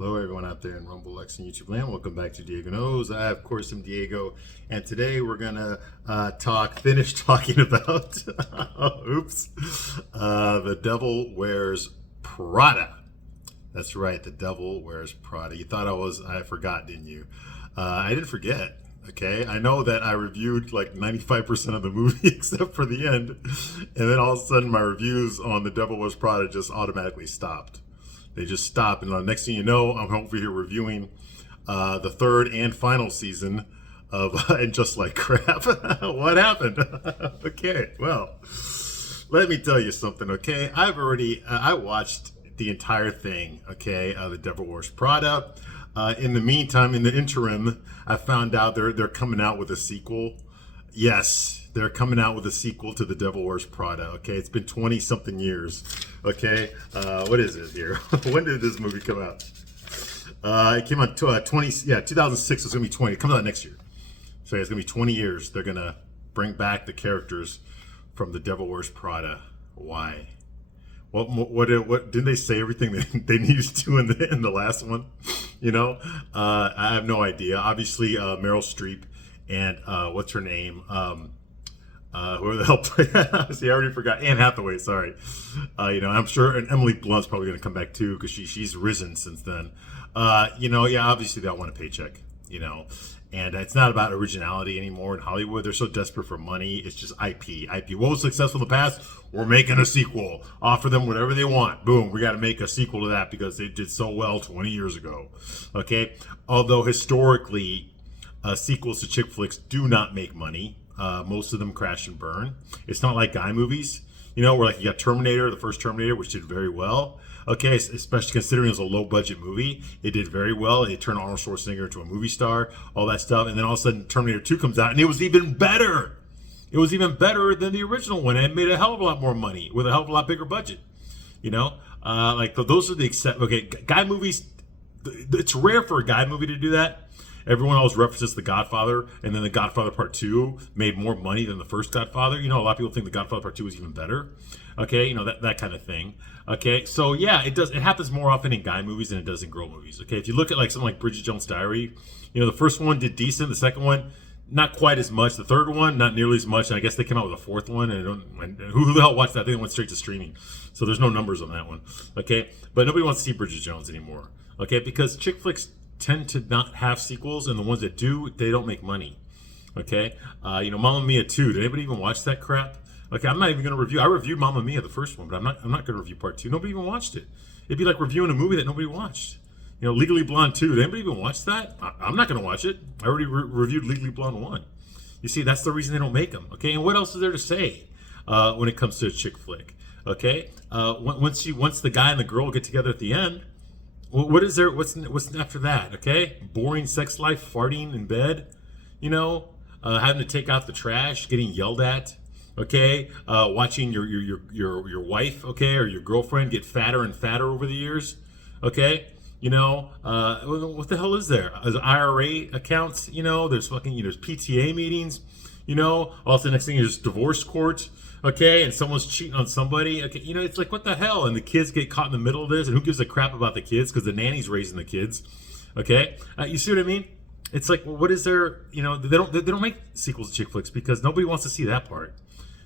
Hello, everyone out there in Rumble X and YouTube land. Welcome back to Diego Knows. I, of course, am Diego, and today we're gonna finish talking about, The Devil Wears Prada. That's right, The Devil Wears Prada. You thought I forgot, didn't you? I didn't forget. Okay, I know that I reviewed like 95% of the movie except for the end, and then all of a sudden my reviews on The Devil Wears Prada just automatically stopped. They just stop, and the next thing you know, I'm over here reviewing the third and final season of And Just Like Crap. What happened? Okay, well, let me tell you something. Okay, I watched the entire thing. Okay, The Devil Wears Prada. In the meantime, in the interim, I found out they're coming out with a sequel. Yes, they're coming out with a sequel to The Devil Wears Prada. Okay, it's been 20-something years. Okay, what is it here? When did this movie come out? It came out 2006. It's gonna be 20. It comes out next year, so it's gonna be 20 years. They're gonna bring back the characters from The Devil Wears Prada. Why? What didn't they say everything they needed to in the last one? You know, I have no idea. Obviously, Meryl Streep and what's her name? Who the hell? See, I already forgot. Anne Hathaway. Sorry. I'm sure, and Emily Blunt's probably going to come back too because she's risen since then. Obviously they all want a paycheck. And it's not about originality anymore in Hollywood. They're so desperate for money. It's just IP. What was successful in the past? We're making a sequel. Offer them whatever they want. Boom. We got to make a sequel to that because they did so well 20 years ago. Okay. Although historically, sequels to chick flicks do not make money. Most of them crash and burn. It's not like guy movies, where like you got Terminator, the first Terminator, which did very well. Okay, especially considering it was a low-budget movie, it did very well. It turned Arnold Schwarzenegger into a movie star, all that stuff, and then all of a sudden Terminator 2 comes out, and it was even better. It was even better than the original one, and it made a hell of a lot more money with a hell of a lot bigger budget. Those are the except. Okay, guy movies. It's rare for a guy movie to do that. Everyone always references The Godfather, and then The Godfather Part 2 made more money than the first Godfather. A lot of people think The Godfather Part 2 was even better. Okay, that kind of thing. Okay, so yeah, it happens more often in guy movies than it does in girl movies. Okay, if you look at like something like Bridget Jones' Diary, the first one did decent, the second one, not quite as much, the third one, not nearly as much, and I guess they came out with a fourth one, and who the hell watched that? They went straight to streaming, so there's no numbers on that one. Okay, but nobody wants to see Bridget Jones anymore. Okay, because chick flicks tend to not have sequels, and the ones that do, they don't make money. Okay, Mamma Mia 2. Did anybody even watch that crap? Okay, I'm not even going to review. I reviewed Mamma Mia, the first one, but I'm not going to review Part 2. Nobody even watched it. It'd be like reviewing a movie that nobody watched. Legally Blonde 2. Did anybody even watch that? I'm not going to watch it. I already reviewed Legally Blonde 1. You see, that's the reason they don't make them. Okay, and what else is there to say when it comes to a chick flick? Okay, once the guy and the girl get together at the end, what is there? What's after that? Okay, boring sex life, farting in bed, having to take out the trash, getting yelled at. Okay, watching your wife, okay, or your girlfriend get fatter and fatter over the years. Okay, what the hell is there? There's IRA accounts. There's there's PTA meetings. Also the next thing is divorce court. Okay, and someone's cheating on somebody. Okay, it's like, what the hell? And the kids get caught in the middle of this, and who gives a crap about the kids? Because the nanny's raising the kids. Okay, you see what I mean? It's like, well, what is there? They don't make sequels to chick flicks because nobody wants to see that part.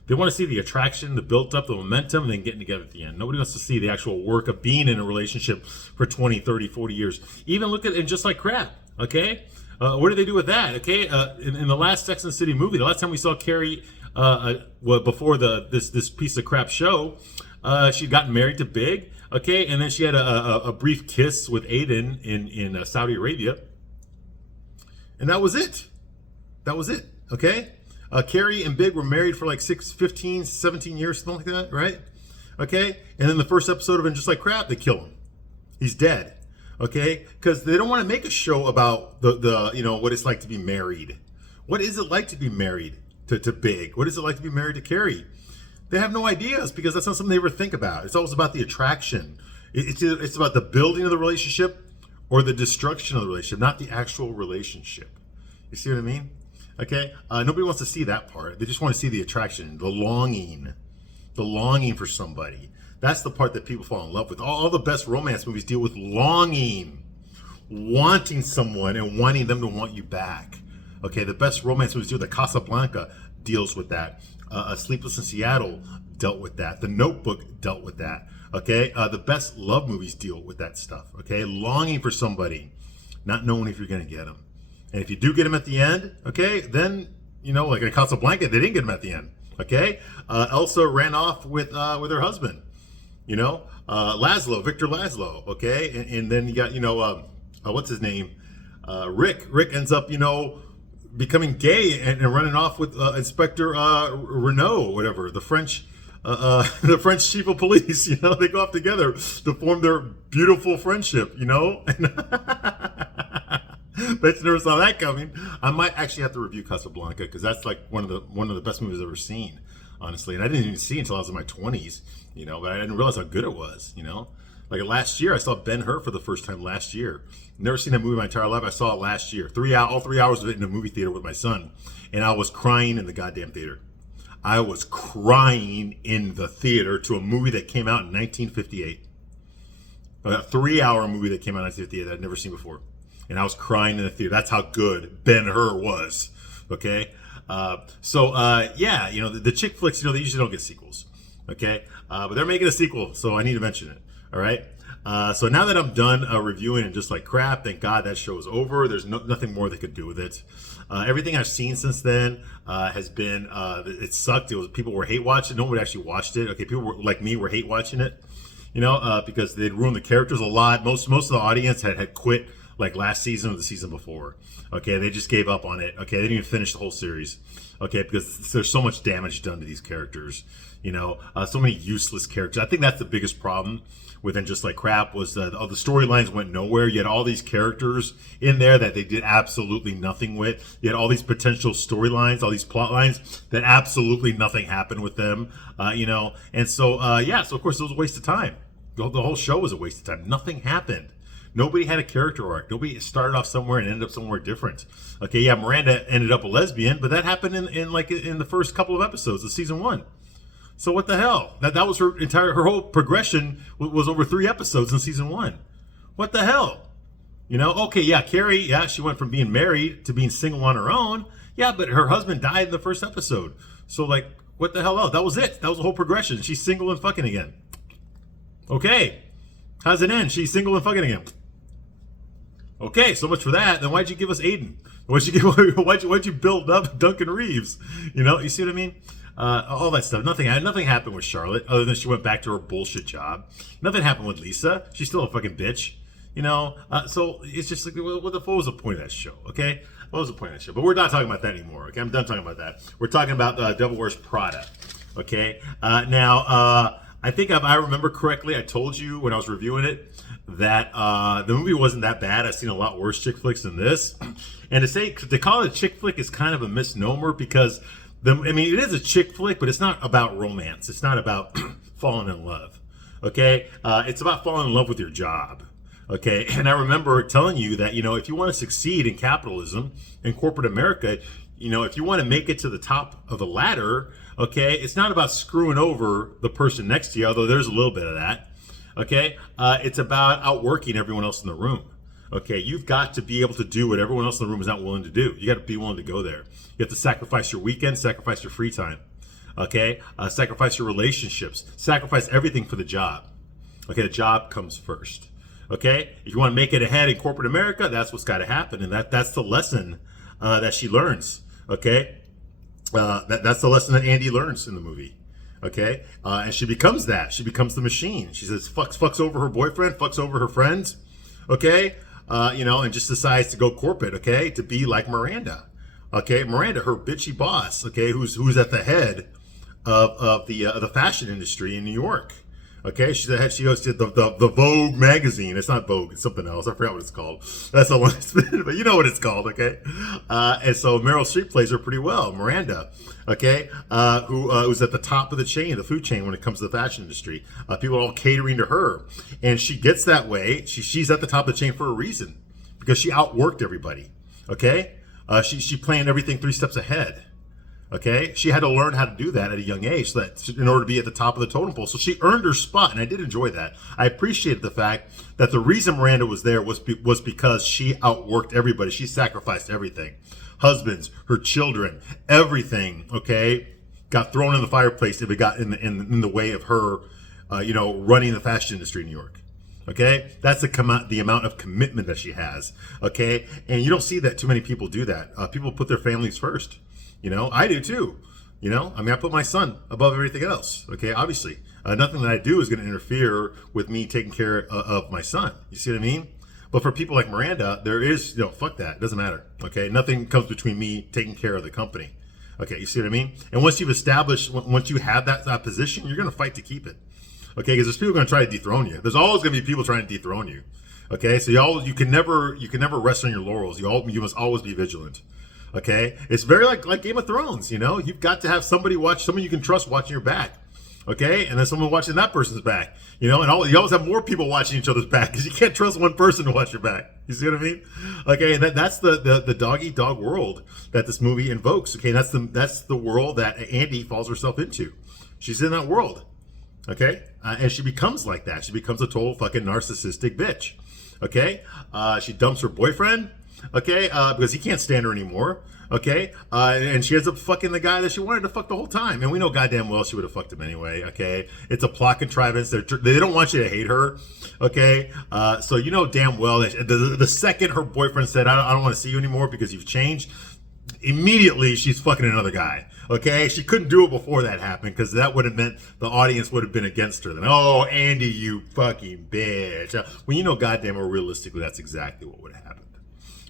They want to see the attraction, the built up, the momentum, and then getting together at the end. Nobody wants to see the actual work of being in a relationship for 20, 30, 40 years. Even look at it just like crap. Okay, what did they do with that? Okay, in the last Sex and the City movie, the last time we saw Carrie. Before this piece of crap show, she'd gotten married to Big, okay, and then she had a brief kiss with Aiden in Saudi Arabia, and that was it. Okay, Carrie and Big were married for like 15, 17 years, something like that, right? Okay, and then the first episode of And Just Like Crap, they kill him. He's dead. Okay, because they don't want to make a show about the what it's like to be married. What is it like to be married to Big? What is it like to be married to Carrie? They have no ideas because that's not something they ever think about. It's always about the attraction. It's about the building of the relationship or the destruction of the relationship, not the actual relationship. You see what I mean? Okay? Nobody wants to see that part. They just want to see the attraction, the longing for somebody. That's the part that people fall in love with. All the best romance movies deal with longing. wanting someone and wanting them to want you back. Okay, the best romance movies do that. Casablanca deals with that. Sleepless in Seattle dealt with that. The Notebook dealt with that. Okay, the best love movies deal with that stuff. Okay, longing for somebody, not knowing if you're going to get them. And if you do get them at the end, okay, then, you know, like in Casablanca, they didn't get them at the end. Okay, Elsa ran off with her husband. You know, Victor Laszlo. Okay, and then you got, you know, what's his name? Rick. Rick ends up, you know, becoming gay and running off with Inspector Renault, whatever, the French chief of police. You know, they go off together to form their beautiful friendship. You know, bet you never saw that coming. I might actually have to review Casablanca because that's like one of the best movies I've ever seen, honestly. And I didn't even see it until I was in my 20s. You know, but I didn't realize how good it was. You know, like last year I saw Ben-Hur for the first time last year. Never seen that movie my entire life. I saw it last year. All 3 hours of it in a movie theater with my son. And I was crying in the goddamn theater. I was crying in the theater to a movie that came out in 1958. A 3-hour movie that came out in 1958 that I'd never seen before. And I was crying in the theater. That's how good Ben-Hur was. Okay? Yeah, you know, the chick flicks, you know, they usually don't get sequels. Okay? But they're making a sequel, so I need to mention it. All right? So now that I'm done reviewing and just like crap, thank God that show is over. There's nothing more they could do with it. Everything I've seen since then has been, it sucked. People were hate watching. Nobody actually watched it. Okay, people like me were hate watching it, you know, because they'd ruined the characters a lot. Most of the audience had quit like last season or the season before. Okay, they just gave up on it. Okay, they didn't even finish the whole series. Okay, because there's so much damage done to these characters. You know, so many useless characters. I think that's the biggest problem within Just Like Crap was the storylines went nowhere. You had all these characters in there that they did absolutely nothing with. You had all these potential storylines, all these plot lines that absolutely nothing happened with them. You know, and so so of course it was a waste of time. The whole show was a waste of time. Nothing happened. Nobody had a character arc. Nobody started off somewhere and ended up somewhere different. Okay, yeah, Miranda ended up a lesbian, but that happened in the first couple of episodes of season 1. So what the hell? That was her whole progression was over 3 episodes in season 1. What the hell? You know? Okay, yeah, Carrie, yeah, she went from being married to being single on her own. Yeah, but her husband died in the first episode. So like, what the hell else? That was it. That was the whole progression. She's single and fucking again. Okay, how's it end? She's single and fucking again. Okay, so much for that. Then why'd you give us Aiden? Why'd you build up Duncan Reeves? You know, you see what I mean? All that stuff. Nothing happened with Charlotte other than she went back to her bullshit job. Nothing happened with Lisa. She's still a fucking bitch. You know? So it's just like, what was the point of that show? Okay? What was the point of that show? But we're not talking about that anymore. Okay? I'm done talking about that. We're talking about Devil Wears Prada. Okay? Now, I think if I remember correctly, I told you when I was reviewing it that the movie wasn't that bad. I've seen a lot worse chick flicks than this. And to call it a chick flick is kind of a misnomer because it is a chick flick, but it's not about romance. It's not about falling in love. Okay? It's about falling in love with your job. Okay? And I remember telling you that, you know, if you want to succeed in capitalism, in corporate America, you know, if you want to make it to the top of the ladder, okay, it's not about screwing over the person next to you, although there's a little bit of that. Okay? It's about outworking everyone else in the room. Okay, you've got to be able to do what everyone else in the room is not willing to do. You got to be willing to go there. You have to sacrifice your weekend, sacrifice your free time. Okay, sacrifice your relationships, sacrifice everything for the job. Okay, the job comes first. Okay, if you want to make it ahead in corporate America, that's what's got to happen, and that's the lesson that she learns. Okay, that's the lesson that Andy learns in the movie. Okay, and she becomes that. She becomes the machine. She says fucks over her boyfriend, fucks over her friends. Okay. You know, and just decides to go corporate, okay, to be like Miranda. Okay, Miranda, her bitchy boss, okay, who's at the head of the fashion industry in New York. Okay, she's the head. She goes to the Vogue magazine. It's not Vogue. It's something else. I forgot what it's called. That's the one. But you know what it's called. Okay, and so Meryl Streep plays her pretty well. Miranda. Okay, who's at the top of the chain, the food chain, when it comes to the fashion industry. People are all catering to her, and she gets that way. She's at the top of the chain for a reason, because she outworked everybody. Okay, she planned everything 3 steps ahead. Okay, she had to learn how to do that at a young age, so that in order to be at the top of the totem pole. So she earned her spot, and I did enjoy that. I appreciated the fact that the reason Miranda was there was because she outworked everybody. She sacrificed everything, husbands, her children, everything. Okay, got thrown in the fireplace if it got in the way of her, running the fashion industry in New York. Okay, that's the amount of commitment that she has. Okay, and you don't see that too many people do that. People put their families first. I do too. I put my son above everything else. Okay, obviously, nothing that I do is going to interfere with me taking care of my son. You see what I mean? But for people like Miranda, there is, fuck that. It doesn't matter. Okay, nothing comes between me taking care of the company. Okay, you see what I mean? And once you have that position, you're going to fight to keep it. Okay, because there's people going to try to dethrone you. There's always going to be people trying to dethrone you. Okay, so you can never rest on your laurels. You must always be vigilant. Okay, it's very like Game of Thrones. You've got to have someone you can trust watching your back. Okay, and then someone watching that person's back. And you always have more people watching each other's back because you can't trust one person to watch your back. You see what I mean? Okay, and that's the dog eat dog world that this movie invokes. Okay, that's the world that Andy falls herself into. She's in that world. Okay, and she becomes like that. She becomes a total fucking narcissistic bitch. Okay, she dumps her boyfriend. Okay, because he can't stand her anymore. Okay, and she ends up fucking the guy that she wanted to fuck the whole time, and we know goddamn well she would have fucked him anyway. Okay, it's a plot contrivance. They don't want you to hate her. Okay, so damn well that the second her boyfriend said, I don't want to see you anymore because you've changed, immediately she's fucking another guy. Okay, she couldn't do it before that happened because that would have meant the audience would have been against her. Then, oh, Andy, you fucking bitch. Well, goddamn well, realistically, that's exactly what would have happened.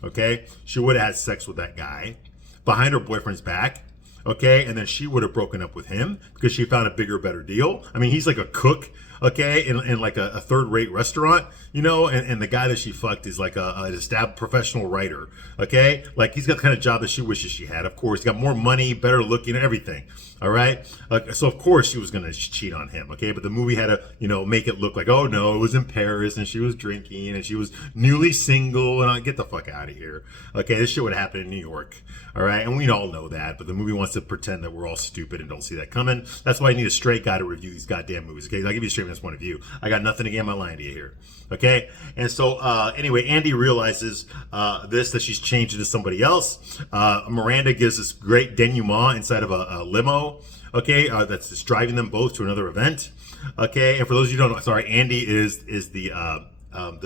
Okay, she would have had sex with that guy behind her boyfriend's back. Okay, and then she would have broken up with him because she found a bigger, better deal. He's like a cook. Okay, in like a third-rate restaurant, and the guy that she fucked is like an established professional writer. Okay, like he's got the kind of job that she wishes she had. Of course, he got more money, better looking, everything. All right, so of course she was gonna cheat on him. Okay, but the movie had to make it look like, oh no, it was in Paris and she was drinking and she was newly single, and I get the fuck out of here. Okay, this shit would happen in New York. All right, and we all know that, but the movie wants to pretend that we're all stupid and don't see that coming. That's why I need a straight guy to review these goddamn movies. Okay, I'll give you a straight man's point of view. I got nothing to get my line to you here. Okay, and so anyway, Andy realizes that she's changed into somebody else. Miranda gives this great denouement inside of a limo. Okay, that's just driving them both to another event. Okay, and for those of you who don't know, sorry, Andy is the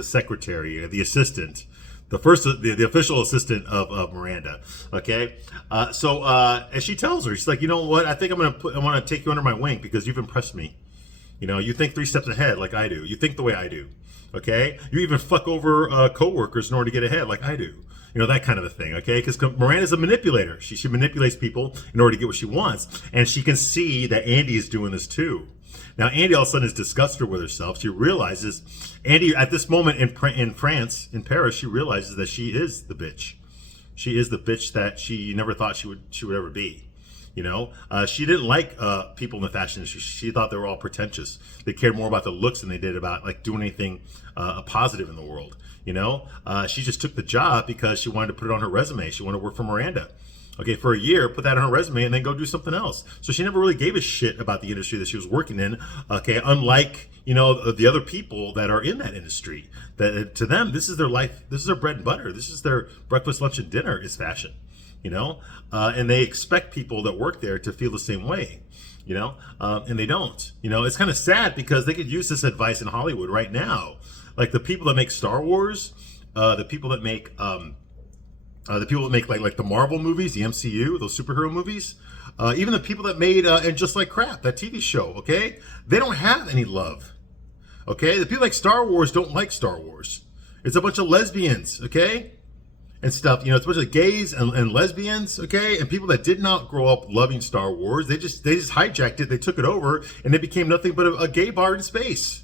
secretary, the assistant. The official assistant of Miranda. Okay, so as she tells her, she's like, you know what? I think I want to take you under my wing because you've impressed me. You think 3 steps ahead like I do. You think the way I do. Okay, you even fuck over coworkers in order to get ahead like I do. That kind of a thing. Okay, because Miranda's a manipulator. She manipulates people in order to get what she wants, and she can see that Andy is doing this too. Now, Andy all of a sudden is disgusted with herself. She realizes, Andy, at this moment in France, in Paris, she realizes that she is the bitch. She is the bitch that she never thought she would ever be. She didn't like people in the fashion industry. She thought they were all pretentious. They cared more about the looks than they did about like doing anything positive in the world. She just took the job because she wanted to put it on her resume. She wanted to work for Miranda. Okay, for a year, put that on her resume and then go do something else. So she never really gave a shit about the industry that she was working in. Okay, unlike, the other people that are in that industry. That to them, this is their life, this is their bread and butter. This is their breakfast, lunch, and dinner is fashion. And they expect people that work there to feel the same way. And they don't. It's kind of sad because they could use this advice in Hollywood right now. Like the people that make Star Wars, the people that make like the Marvel movies, the MCU, those superhero movies, even the people that made And Just Like Crap, that TV show, okay? They don't have any love, okay? The people like Star Wars don't like Star Wars. It's a bunch of lesbians, okay? And stuff, it's a bunch of gays and lesbians, okay? And people that did not grow up loving Star Wars, they just hijacked it, they took it over, and it became nothing but a gay bar in space.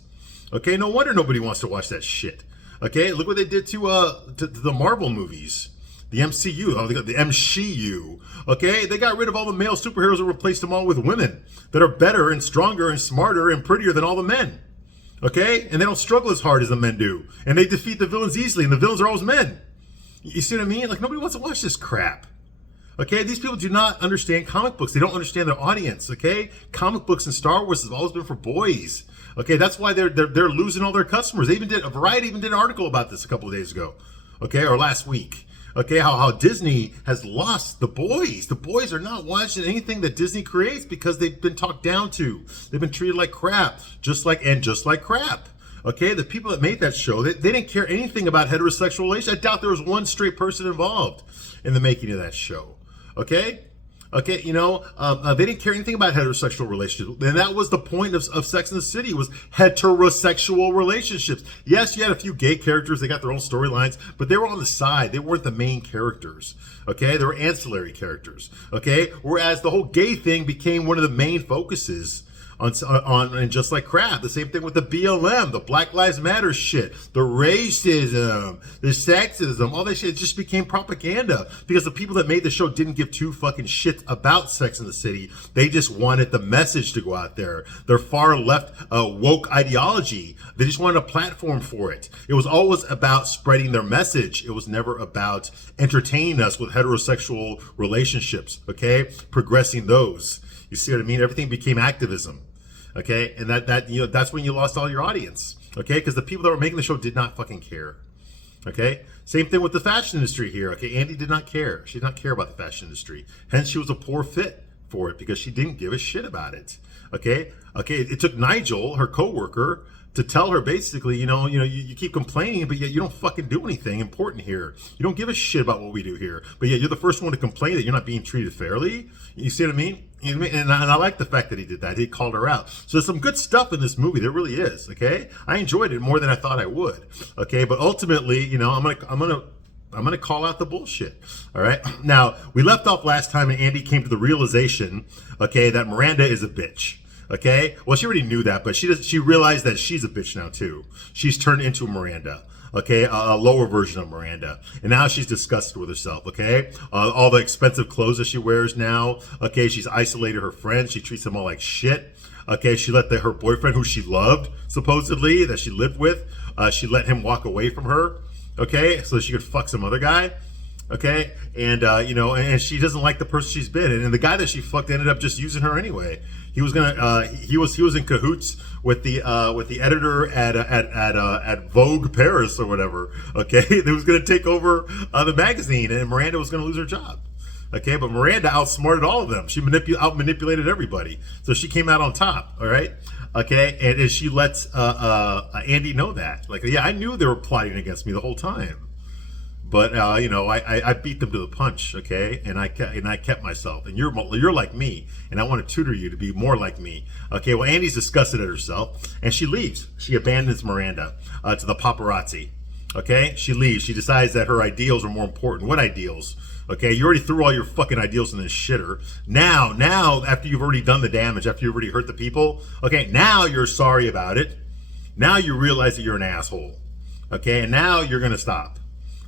Okay, no wonder nobody wants to watch that shit. Okay, look what they did to the Marvel movies. The MCU, the MCU, okay? They got rid of all the male superheroes and replaced them all with women that are better and stronger and smarter and prettier than all the men, okay? And they don't struggle as hard as the men do. And they defeat the villains easily, and the villains are always men. You see what I mean? Like, nobody wants to watch this crap, Okay, these people do not understand comic books. They don't understand their audience. Okay, comic books and Star Wars has always been for boys. Okay, that's why they're losing all their customers. Variety even did an article about this a couple of days ago. Okay, or last week. Okay, how Disney has lost the boys. The boys are not watching anything that Disney creates because they've been talked down to. They've been treated like crap, just like crap. Okay, the people that made that show, they didn't care anything about heterosexual relations. I doubt there was one straight person involved in the making of that show. Okay, they didn't care anything about heterosexual relationships, and that was the point of Sex and the City, was heterosexual relationships. Yes, you had a few gay characters; they got their own storylines, but they were on the side. They weren't the main characters. Okay, they were ancillary characters. Okay, whereas the whole gay thing became one of the main focuses on and Just Like Crap. The same thing with the BLM, the Black Lives Matter shit, the racism, the sexism, all that shit. It just became propaganda because the people that made the show didn't give two fucking shits about Sex and the City. They just wanted the message to go out there. Their far left woke ideology, they just wanted a platform for it. It was always about spreading their message. It was never about entertaining us with heterosexual relationships, okay? Progressing those. You see what I mean? Everything became activism. Okay, and that's when you lost all your audience. Okay, because the people that were making the show did not fucking care. Okay, same thing with the fashion industry here. Okay, Andy did not care. She did not care about the fashion industry. Hence, she was a poor fit for it because she didn't give a shit about it. Okay, it took Nigel, her coworker, to tell her basically, you keep complaining, but yet you don't fucking do anything important here. You don't give a shit about what we do here, but yet you're the first one to complain that you're not being treated fairly. You see what I mean? And I like the fact that he did that. He called her out. So there's some good stuff in this movie. There really is. Okay, I enjoyed it more than I thought I would. Okay, but ultimately, I'm gonna call out the bullshit. All right. Now, we left off last time, and Andy came to the realization, okay, that Miranda is a bitch. Okay. Well, she already knew that, but she realized that she's a bitch now too. She's turned into Miranda. Okay, a lower version of Miranda, and now she's disgusted with herself. Okay, all the expensive clothes that she wears now. Okay, she's isolated her friends. She treats them all like shit. Okay, she let her boyfriend, who she loved supposedly, that she lived with, she let him walk away from her. Okay, so that she could fuck some other guy. Okay, and and she doesn't like the person she's been, and the guy that she fucked ended up just using her anyway. He was in cahoots with the editor at Vogue Paris or whatever. Okay, that was gonna take over the magazine, and Miranda was gonna lose her job. Okay, but Miranda outsmarted all of them. She out-manipulated everybody, so she came out on top. All right. Okay, and she lets Andy know that. Like, yeah, I knew they were plotting against me the whole time. But I beat them to the punch, okay, and I kept myself. And you're like me, and I want to tutor you to be more like me, okay. Well, Andy's disgusted at herself, and she leaves. She abandons Miranda to the paparazzi, okay. She leaves. She decides that her ideals are more important. What ideals? Okay, you already threw all your fucking ideals in this shitter. Now, after you've already done the damage, after you've already hurt the people, okay, now you're sorry about it. Now you realize that you're an asshole, okay, and now you're gonna stop.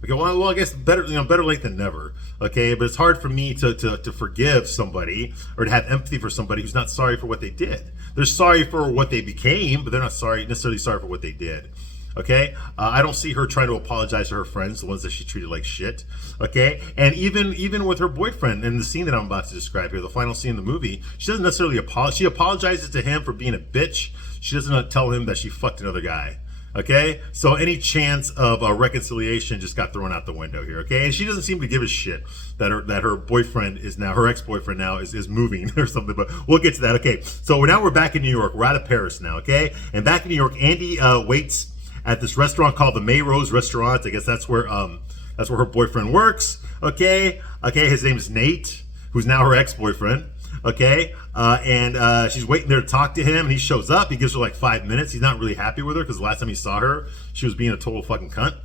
Okay, well, I guess better late than never. Okay, but it's hard for me to forgive somebody or to have empathy for somebody who's not sorry for what they did. They're sorry for what they became, but they're not necessarily sorry for what they did. Okay, I don't see her trying to apologize to her friends, the ones that she treated like shit. Okay, and even with her boyfriend in the scene that I'm about to describe here, the final scene in the movie, she doesn't necessarily apologize. She apologizes to him for being a bitch. She doesn't tell him that she fucked another guy. Okay, so any chance of a reconciliation just got thrown out the window here. Okay, and she doesn't seem to give a shit that her boyfriend is now, her ex-boyfriend now is moving or something. But we'll get to that. Okay, so now we're back in New York. We're out of Paris now. Okay, and back in New York, Andy waits at this restaurant called the Mayrose Restaurant. I guess that's where her boyfriend works. Okay, his name is Nate, who's now her ex-boyfriend. Okay, and she's waiting there to talk to him, and he shows up. He gives her like 5 minutes. He's not really happy with her because the last time he saw her, she was being a total fucking cunt.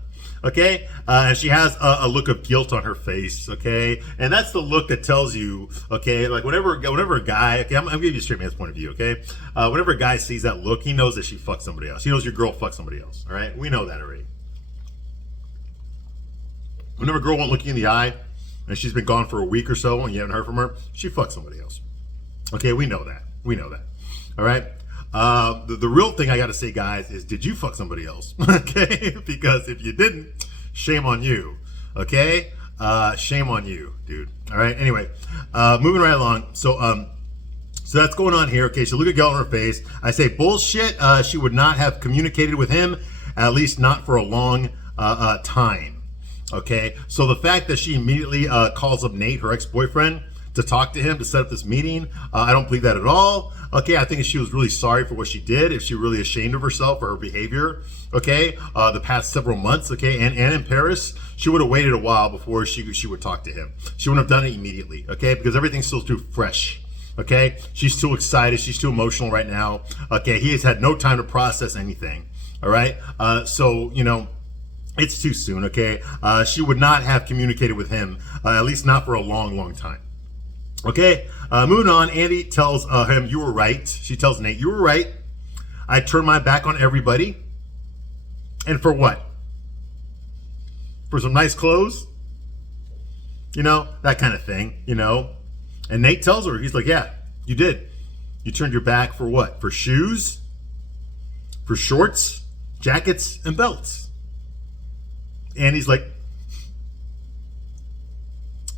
Okay, and she has a look of guilt on her face. Okay, and that's the look that tells you, okay, like whenever a guy, okay, I'm gonna give you a straight man's point of view. Okay, whenever a guy sees that look, he knows that she fucked somebody else. He knows your girl fucked somebody else. All right, we know that already. Whenever a girl won't look you in the eye, and she's been gone for a week or so, and you haven't heard from her, she fucked somebody else. Okay, we know that. All right. The real thing I got to say, guys, is did you fuck somebody else? Okay, because if you didn't, shame on you. Okay. Shame on you, dude. All right. Anyway, moving right along. So that's going on here. Okay, so look at Gell in her face. I say bullshit. She would not have communicated with him, at least not for a long time. Okay, so the fact that she immediately calls up Nate, her ex-boyfriend, to talk to him, to set up this meeting, I don't believe that at all. Okay, I think if she was really sorry for what she did, if she really ashamed of herself for her behavior, okay, the past several months, okay, and in Paris, she would have waited a while before she would talk to him. She wouldn't have done it immediately, okay, because everything's still too fresh. Okay, she's too excited. She's too emotional right now. Okay, he has had no time to process anything. All right, so you know, it's too soon. Okay, she would not have communicated with him, at least not for a long time. Okay, moving on. Andy tells him, "You were right." She tells Nate, "You were right. I turned my back on everybody, and for what? For some nice clothes, you know, that kind of thing, you know." And Nate tells her, he's like, yeah, you did. You turned your back for what? For shoes? For shorts, jackets, and belts. And he's like,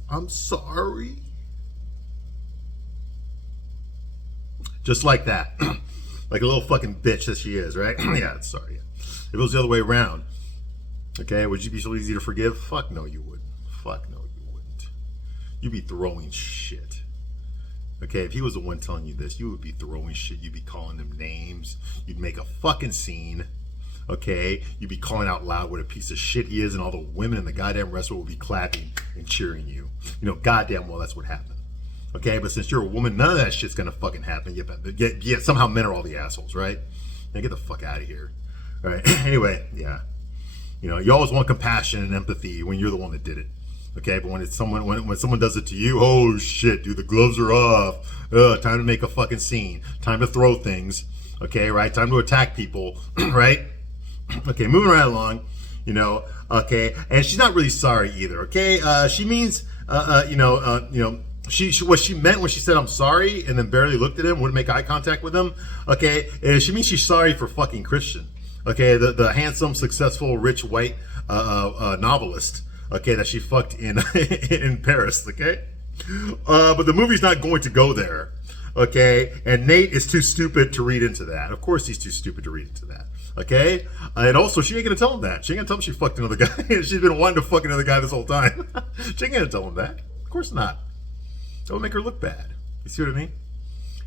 I'm sorry. Just like that. Like a little fucking bitch that she is, right? Yeah, sorry. If it was the other way around, okay, would you be so easy to forgive? Fuck no, you wouldn't. Fuck no, you wouldn't. You'd be throwing shit. Okay, if he was the one telling you this, you would be throwing shit. You'd be calling him names. You'd make a fucking scene. Okay, you'd be calling out loud what a piece of shit he is, and all the women in the goddamn restaurant would be clapping and cheering you. You know, goddamn well that's what happened. Okay, but since you're a woman, none of that shit's gonna fucking happen. Yet somehow men are all the assholes, right? Now get the fuck out of here. All right. Anyway, yeah. You know, you always want compassion and empathy when you're the one that did it. Okay, but when it's someone when someone does it to you, oh shit, dude, the gloves are off. Time to make a fucking scene. Time to throw things. Okay, right? Time to attack people, right? Okay, moving right along. You know, okay, and she's not really sorry either. Okay, she means, she what she meant when she said I'm sorry and then barely looked at him, wouldn't make eye contact with him. Okay, she means she's sorry for fucking Christian. Okay, the handsome, successful, rich, white novelist. Okay, that she fucked in in Paris. Okay, but the movie's not going to go there. Okay, and Nate is too stupid to read into that. Of course, he's too stupid to read into that. Okay, and also she ain't gonna tell him that. She ain't gonna tell him she fucked another guy. She's been wanting to fuck another guy this whole time. She ain't gonna tell him that. Of course not. That would make her look bad. You see what I mean?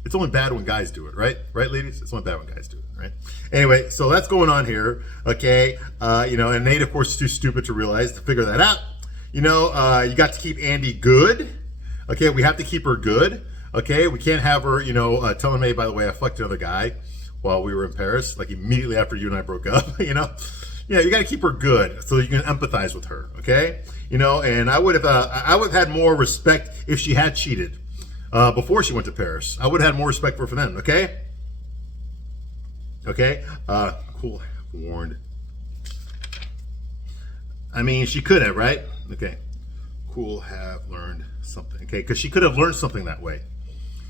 It's only bad when guys do it, right? Right, ladies? It's only bad when guys do it, right? Anyway, so that's going on here, okay? And Nate, of course, is too stupid to figure that out. You got to keep Andy good. Okay, we have to keep her good. Okay, we can't have her, telling me, by the way, I fucked another guy while we were in Paris, like immediately after you and I broke up, Yeah, you got to keep her good so you can empathize with her, okay? And I would have had more respect if she had cheated. Before she went to Paris, I would have had more respect for her then, okay? Okay? Cool, warned. I mean, she could have, right? Okay. Cool, have learned something. Okay, because she could have learned something that way.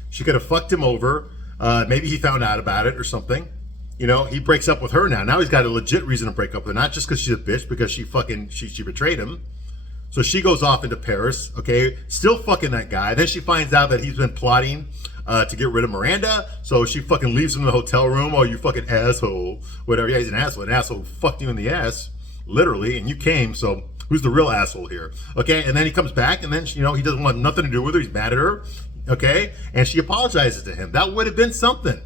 She could have fucked him over. Maybe he found out about it or something. He breaks up with her now. Now he's got a legit reason to break up with her, not just because she's a bitch, because she betrayed him. So she goes off into Paris, okay, still fucking that guy. Then she finds out that he's been plotting to get rid of Miranda. So she fucking leaves him in the hotel room. Oh, you fucking asshole. Whatever. Yeah, he's an asshole. An asshole who fucked you in the ass, literally, and you came. So who's the real asshole here? Okay, and then he comes back, and then, he doesn't want nothing to do with her. He's mad at her, okay? And she apologizes to him. That would have been something.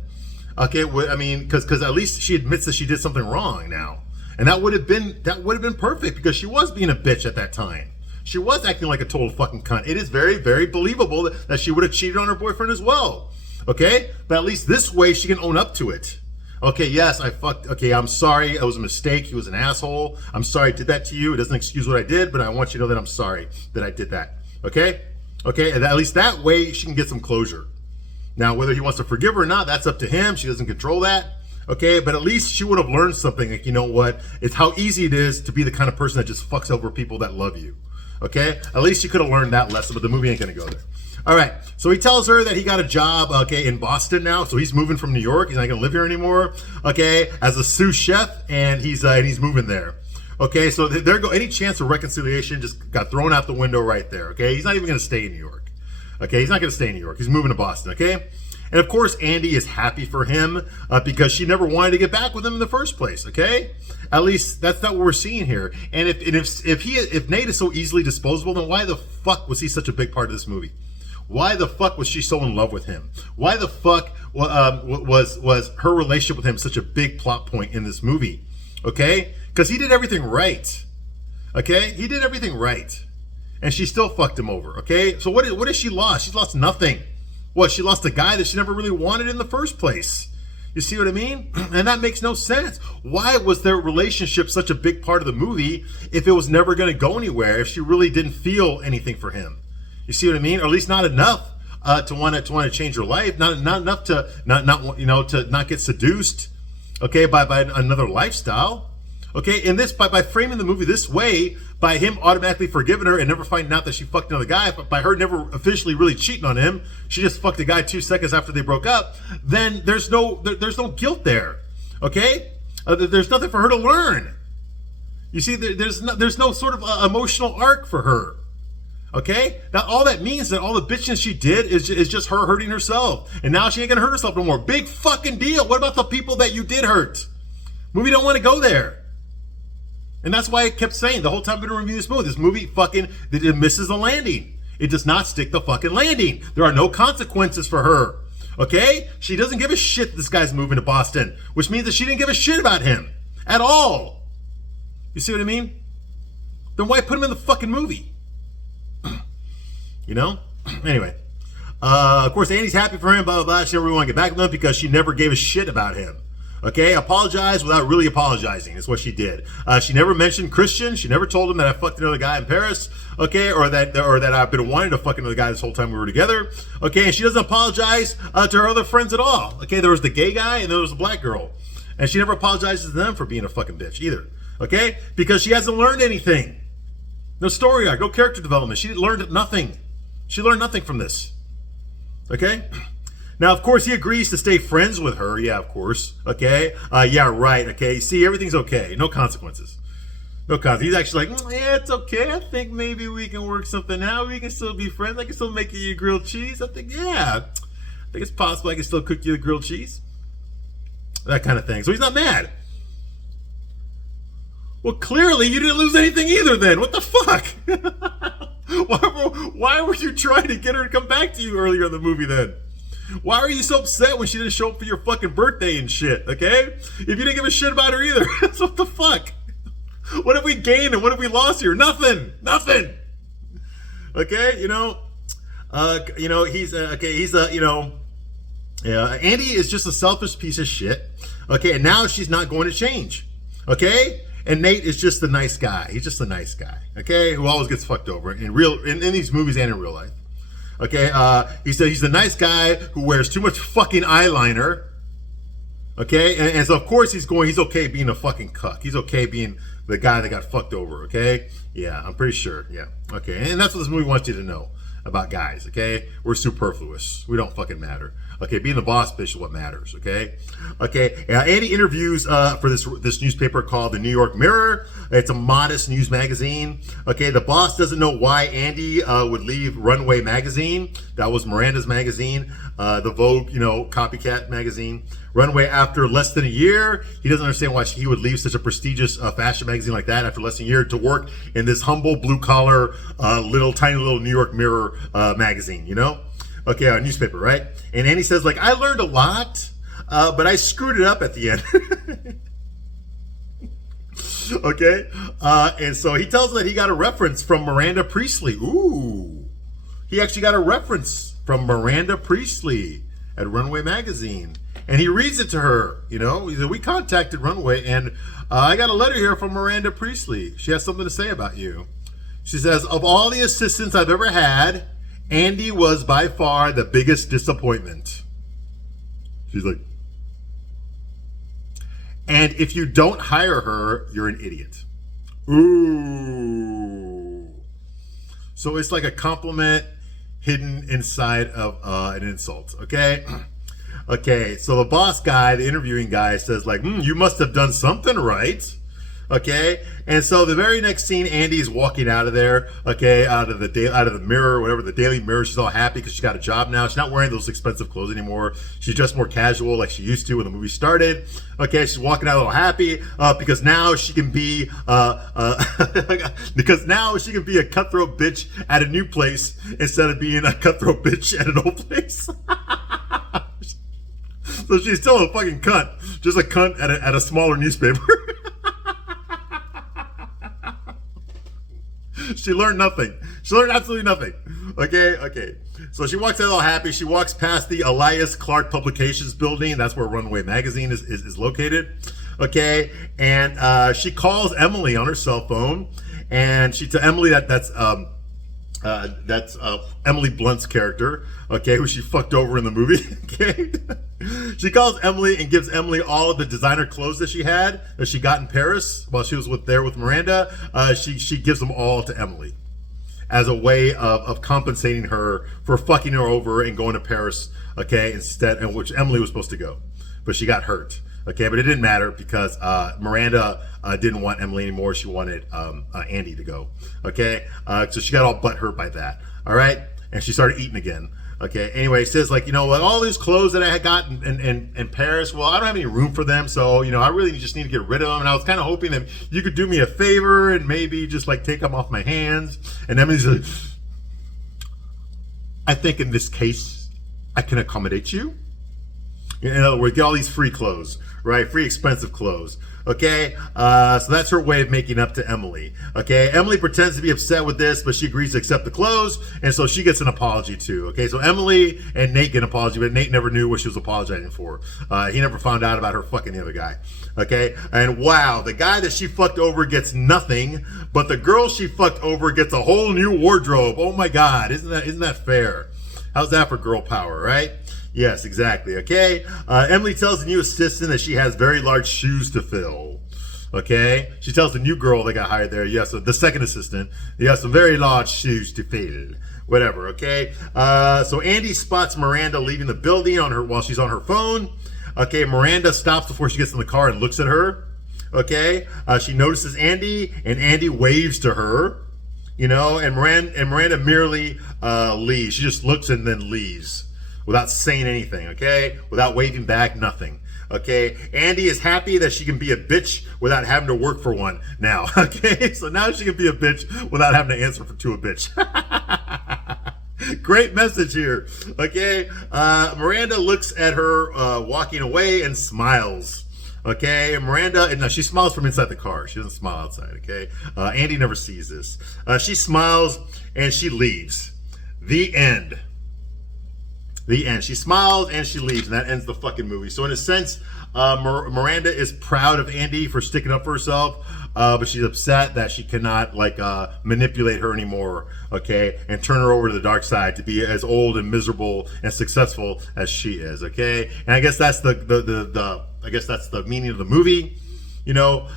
Okay, I mean, because at least she admits that she did something wrong now. And that would have been perfect because she was being a bitch at that time. She was acting like a total fucking cunt. It is very, very believable that she would have cheated on her boyfriend as well. Okay? But at least this way she can own up to it. Okay, yes, I fucked. Okay, I'm sorry. It was a mistake. He was an asshole. I'm sorry I did that to you. It doesn't excuse what I did, but I want you to know that I'm sorry that I did that. Okay? Okay, and at least that way she can get some closure. Now, whether he wants to forgive her or not, that's up to him. She doesn't control that. Okay, but at least she would have learned something. Like, you know what? It's how easy it is to be the kind of person that just fucks over people that love you. Okay, at least she could have learned that lesson, but the movie ain't gonna go there. All right, so he tells her that he got a job, okay, in Boston now, so he's moving from New York. He's not gonna live here anymore, okay, as a sous chef, and he's moving there. Okay, so there go any chance of reconciliation just got thrown out the window right there. Okay, he's not even going to stay in New York. Okay, he's not going to stay in New York. He's moving to Boston. Okay, and of course Andy is happy for him because she never wanted to get back with him in the first place. Okay, at least that's not what we're seeing here. And if Nate is so easily disposable, then why the fuck was he such a big part of this movie? Why the fuck was she so in love with him? Why the fuck was her relationship with him such a big plot point in this movie? Okay, because he did everything right. Okay, he did everything right, and she still fucked him over. Okay, so what has she lost? She's lost nothing. What, she lost a guy that she never really wanted in the first place. You see what I mean? And that makes no sense. Why was their relationship such a big part of the movie if it was never going to go anywhere? If she really didn't feel anything for him, you see what I mean? Or at least not enough to want to change her life. Not enough to not get seduced. Okay, by another lifestyle. Okay, and this by framing the movie this way, by him automatically forgiving her and never finding out that she fucked another guy, but by her never officially really cheating on him, she just fucked a guy 2 seconds after they broke up. Then there's no guilt there. Okay, there's nothing for her to learn. You see, there's no sort of emotional arc for her. Okay, now all that means that all the bitchiness she did is just her hurting herself, and now she ain't gonna hurt herself no more. Big fucking deal. What about the people that you did hurt? Movie don't want to go there, and that's why I kept saying the whole time I've been reviewing this movie. This movie fucking it misses the landing. It does not stick the fucking landing. There are no consequences for her. Okay, she doesn't give a shit that this guy's moving to Boston, which means that she didn't give a shit about him at all. You see what I mean? Then why put him in the fucking movie? You know? Anyway. Of course, Andy's happy for him, blah, blah, blah. She never really wanted to get back with him because she never gave a shit about him. Okay? Apologize without really apologizing is what she did. She never mentioned Christian. She never told him that I fucked another guy in Paris. Okay? Or that I've been wanting to fuck another guy this whole time we were together. Okay? And she doesn't apologize to her other friends at all. Okay? There was the gay guy and there was the black girl. And she never apologizes to them for being a fucking bitch either. Okay? Because she hasn't learned anything. No story arc, no character development. She learned nothing. She learned nothing from this. Okay? Now, of course, he agrees to stay friends with her. Yeah, of course. Okay? Yeah, right. Okay? See, everything's okay. No consequences. No consequences. He's actually like, yeah, it's okay. I think maybe we can work something out. We can still be friends. I can still make you grilled cheese. I think it's possible I can still cook you the grilled cheese. That kind of thing. So he's not mad. Well, clearly you didn't lose anything either then. What the fuck? Why were you trying to get her to come back to you earlier in the movie then? Why are you so upset when she didn't show up for your fucking birthday and shit, okay? If you didn't give a shit about her either. So what the fuck? What have we gained and what have we lost here? Nothing. Nothing. Okay, Andy is just a selfish piece of shit. Okay, and now she's not going to change. Okay? And Nate is just the nice guy. He's just a nice guy, okay, who always gets fucked over in these movies and in real life. Okay, he's the nice guy who wears too much fucking eyeliner. Okay, and so of course he's okay being a fucking cuck. He's okay being the guy that got fucked over. Okay, yeah, I'm pretty sure. Yeah, okay, and that's what this movie wants you to know about guys. Okay, we're superfluous. We don't fucking matter. Okay, being the boss bitch is what matters. Okay. Andy interviews for this newspaper called the New York Mirror. It's a modest news magazine. Okay, the boss doesn't know why Andy would leave Runway magazine. That was Miranda's magazine, the Vogue, copycat magazine. Runway after less than a year. He doesn't understand why he would leave such a prestigious fashion magazine like that after less than a year to work in this humble blue collar, tiny little New York Mirror magazine. Okay, a newspaper, right? And Andy says, I learned a lot, but I screwed it up at the end. Okay? And so he tells her that he got a reference from Miranda Priestley. Ooh. He actually got a reference from Miranda Priestley at Runway magazine. And he reads it to her, He said, we contacted Runway, and I got a letter here from Miranda Priestley. She has something to say about you. She says, of all the assistants I've ever had, Andy was by far the biggest disappointment. She's like, and if you don't hire her, you're an idiot. Ooh. So it's like a compliment hidden inside of an insult, okay? Okay, so the boss guy, the interviewing guy says you must have done something right. Okay, and so the very next scene, Andy's walking out of there. Okay, out of the mirror, whatever, the Daily Mirror. She's all happy because she's got a job now. She's not wearing those expensive clothes anymore. She's just more casual, like she used to when the movie started. Okay, she's walking out a little happy because now she can be because now she can be a cutthroat bitch at a new place instead of being a cutthroat bitch at an old place. So she's still a fucking cunt, just a cunt at a smaller newspaper. She learned nothing. She learned absolutely nothing. Okay. So she walks out all happy. She walks past the Elias Clark Publications building. That's where Runaway Magazine is located. Okay, and she calls Emily on her cell phone, and she tells Emily that's Emily Blunt's character. Okay, who she fucked over in the movie. Okay. She calls Emily and gives Emily all of the designer clothes that she got in Paris while she was there with Miranda. She gives them all to Emily as a way of compensating her for fucking her over and going to Paris, okay, instead, and which Emily was supposed to go, but she got hurt. Okay, but it didn't matter because Miranda didn't want Emily anymore. She wanted Andy to go. Okay, so she got all butthurt by that. All right, and she started eating again. Okay, anyway, it says, like, you know what, all these clothes that I had got in Paris, well, I don't have any room for them, so, you know, I really just need to get rid of them, and I was kind of hoping that you could do me a favor and maybe just, like, take them off my hands. And Emily's like, I think in this case, I can accommodate you. In other words, get all these free clothes, right? Free expensive clothes. Okay, so that's her way of making up to Emily. Okay, Emily pretends to be upset with this, but she agrees to accept the clothes, and so she gets an apology too. Okay, so Emily and Nate get an apology, but Nate never knew what she was apologizing for. He never found out about her fucking the other guy. Okay, and wow, the guy that she fucked over gets nothing, but the girl she fucked over gets a whole new wardrobe. Oh my God, isn't that fair? How's that for girl power, right? Yes, exactly. Okay. Emily tells the new assistant that she has very large shoes to fill. Okay. She tells the new girl that got hired there, yes, the second assistant, you have some very large shoes to fill. Whatever. Okay. So Andy spots Miranda leaving the building while she's on her phone. Okay. Miranda stops before she gets in the car and looks at her. Okay. She notices Andy, and Andy waves to her. You know, and Miranda merely leaves. She just looks and then leaves without saying anything, okay? Without waving back, nothing, okay? Andy is happy that she can be a bitch without having to work for one now, okay? So now she can be a bitch without having to answer to a bitch. Great message here, okay? Miranda looks at her walking away and smiles. Okay, Miranda, and no, she smiles from inside the car. She doesn't smile outside, okay? Andy never sees this. She smiles and she leaves. The end. The end. She smiles and she leaves, and that ends the fucking movie. So in a sense, Miranda is proud of Andy for sticking up for herself, but she's upset that she cannot manipulate her anymore, okay, and turn her over to the dark side to be as old and miserable and successful as she is, okay. And I guess that's the meaning of the movie. You know,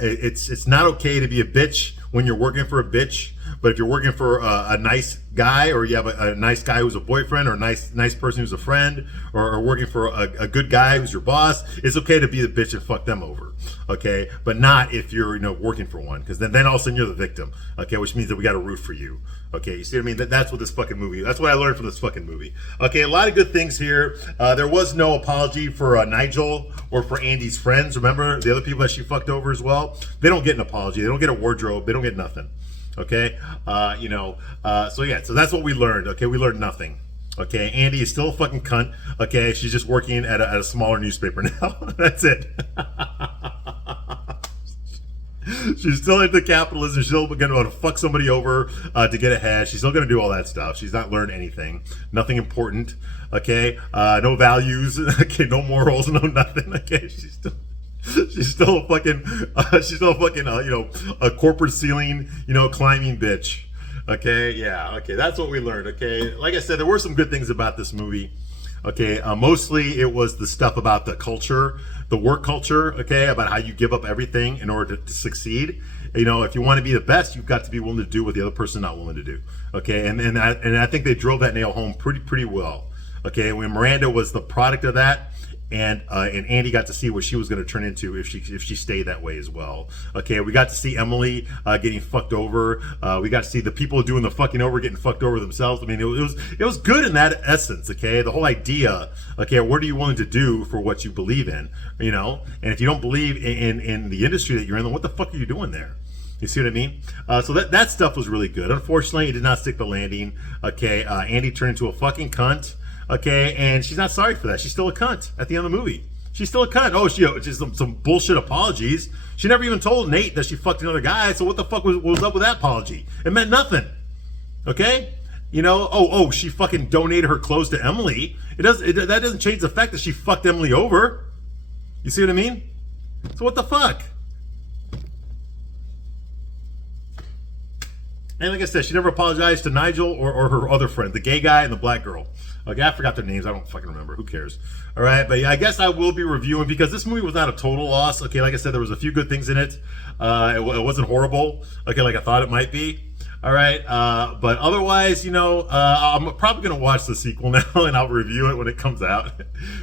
it's not okay to be a bitch when you're working for a bitch. But if you're working for a nice guy, or you have a nice guy who's a boyfriend, or a nice person who's a friend, or working for a good guy who's your boss, it's okay to be the bitch and fuck them over, okay? But not if you're working for one, because then all of a sudden you're the victim, okay? Which means that we got to root for you, okay? You see what I mean? That's what this fucking movie. That's what I learned from this fucking movie. Okay, a lot of good things here. There was no apology for Nigel or for Andy's friends. Remember the other people that she fucked over as well? They don't get an apology. They don't get a wardrobe. They don't get nothing. Okay, so that's what we learned. Okay, we learned nothing. Okay, Andy is still a fucking cunt. Okay, she's just working at a smaller newspaper now. That's it. She's still into capitalism. She's still going to fuck somebody over to get ahead. She's still going to do all that stuff. She's not learned anything. Nothing important. Okay, no values. Okay, no morals. No nothing. Okay, She's still a fucking, a corporate ceiling, climbing bitch. Okay, yeah, okay, that's what we learned. Okay, like I said, there were some good things about this movie. Okay, mostly it was the stuff about the culture, the work culture. Okay, about how you give up everything in order to succeed. If you want to be the best, you've got to be willing to do what the other person's not willing to do. Okay, and I think they drove that nail home pretty well. Okay, when Miranda was the product of that. and Andy got to see what she was going to turn into if she stayed that way as well. Okay, we got to see Emily getting fucked over. We got to see the people doing the fucking over getting fucked over themselves. I mean, it was good in that essence. Okay, the whole idea. Okay, what are you willing to do for what you believe in? You know, and if you don't believe in the industry that you're in, then what the fuck are you doing there? You see what I mean? So that stuff was really good. Unfortunately, it did not stick the landing. Okay, Andy turned into a fucking cunt. Okay, and she's not sorry for that. She's still a cunt at the end of the movie. She's still a cunt. Oh, she just some bullshit apologies. She never even told Nate that she fucked another guy. So what the fuck was up with that apology? It meant nothing. Okay, you know. Oh, she fucking donated her clothes to Emily. That doesn't change the fact that she fucked Emily over. You see what I mean? So what the fuck? And like I said, she never apologized to Nigel or her other friend, the gay guy and the black girl. Okay, I forgot their names. I don't fucking remember. Who cares? All right, but yeah, I guess I will be reviewing because this movie was not a total loss. Okay, like I said, there was a few good things in it. It wasn't horrible. Okay, like I thought it might be. All right, but otherwise, you know, I'm probably gonna watch the sequel now, and I'll review it when it comes out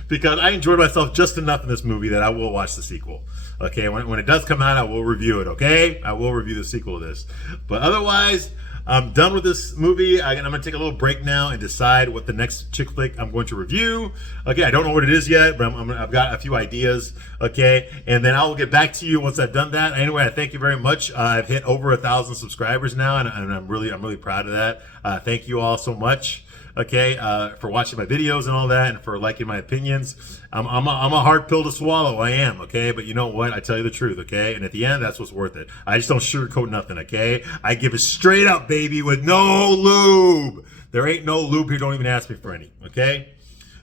because I enjoyed myself just enough in this movie that I will watch the sequel. Okay, when it does come out, I will review it. Okay, I will review the sequel to this. But otherwise, I'm done with this movie. I'm going to take a little break now and decide what the next chick flick I'm going to review. Okay, I don't know what it is yet, but I've got a few ideas. Okay, and then I will get back to you once I've done that. Anyway, I thank you very much. I've hit over 1,000 subscribers now, and I'm really proud of that. Thank you all so much. Okay, for watching my videos and all that, and for liking my opinions. I'm a hard pill to swallow. I am, okay? But you know what? I tell you the truth, okay? And at the end, that's what's worth it. I just don't sugarcoat nothing, okay? I give it straight up, baby, with no lube. There ain't no lube here. Don't even ask me for any, okay?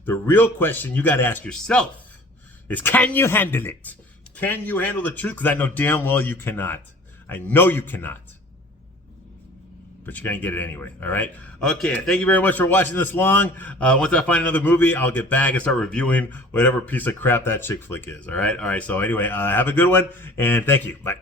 The real question you got to ask yourself is, can you handle it? Can you handle the truth? Because I know damn well you cannot. I know you cannot. But you're going to get it anyway, all right? Okay, thank you very much for watching this long. Once I find another movie, I'll get back and start reviewing whatever piece of crap that chick flick is, all right? All right, so anyway, have a good one, and thank you. Bye.